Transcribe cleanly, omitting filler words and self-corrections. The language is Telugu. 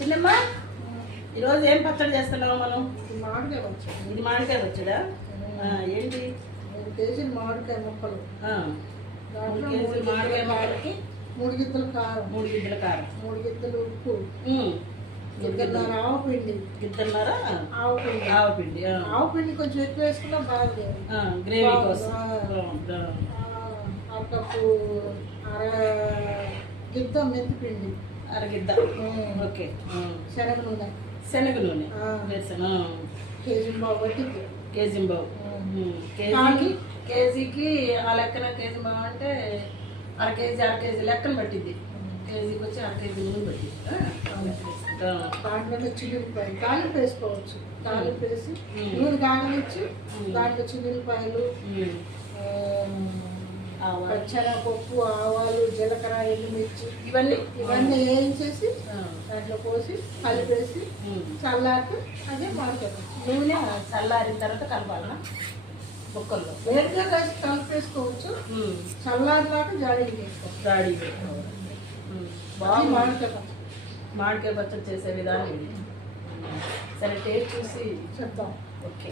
చిన్నమ్మ ఈరోజు ఏం పచ్చడి చేస్తున్నావు మనం? మామిడికాయ పచ్చడి. ఇది మామిడికాయ పచ్చడా? ఏంటి? 3 కేజీలు మామిడికాయ ముక్కలు, 3 కేజీలు మామిడికాయ ముక్కలకి 3 గిద్దలు కారం, 3 గిద్దల కారం, 3 గిద్దలు ఉప్పు, గిద్దన్నర ఆవపిండి, గిద్దన్నర ఆవపిండి. ఆవపిండి. ఆవపిండి కొంచెం ఎక్కువ వేసుకున్నా బాగుంది. గ్రేవీ కోసం అరకప్పు అర గిద్ద మెంతిపిండి, అరగిద్ద. ఓకే. శనగ నూనె, శనగ నూనె వేసాను. కేజీ బావు పట్టింది. కేజీ బావు. కేజీకి ఆ లెక్కన కేజీ బావు అంటే అర కేజీ లెక్కన పట్టింది. కేజీకి వచ్చి అర కేజీ నూనె పట్టింది. దాంట్లో చిల్లిపాయలు తాలింపు వేసుకోవచ్చు. తాలింపు వేసి నూనె కాగనిచ్చి దాంట్లో చిల్లిపాయలు, పచ్చనపప్పు, ఆవాలు, జీలకర్ర, ఎండుమిర్చి ఇవన్నీ వేయించేసి దాంట్లో పోసి కలిపేసి చల్లారితే అదే మామిడికాయ. నూనె చల్లారిన తర్వాత కలపాలన్నా ముక్కల్లో వేడిగా కలిసి కలిపేసుకోవచ్చు. చల్లారిలాగా జాడీలు వేసుకోవచ్చు. జాడీ బాగా మామిడికాయ పచ్చడి చేసే విధానం ఇది. సరే టేస్ట్ చూసి చెప్తాం. ఓకే.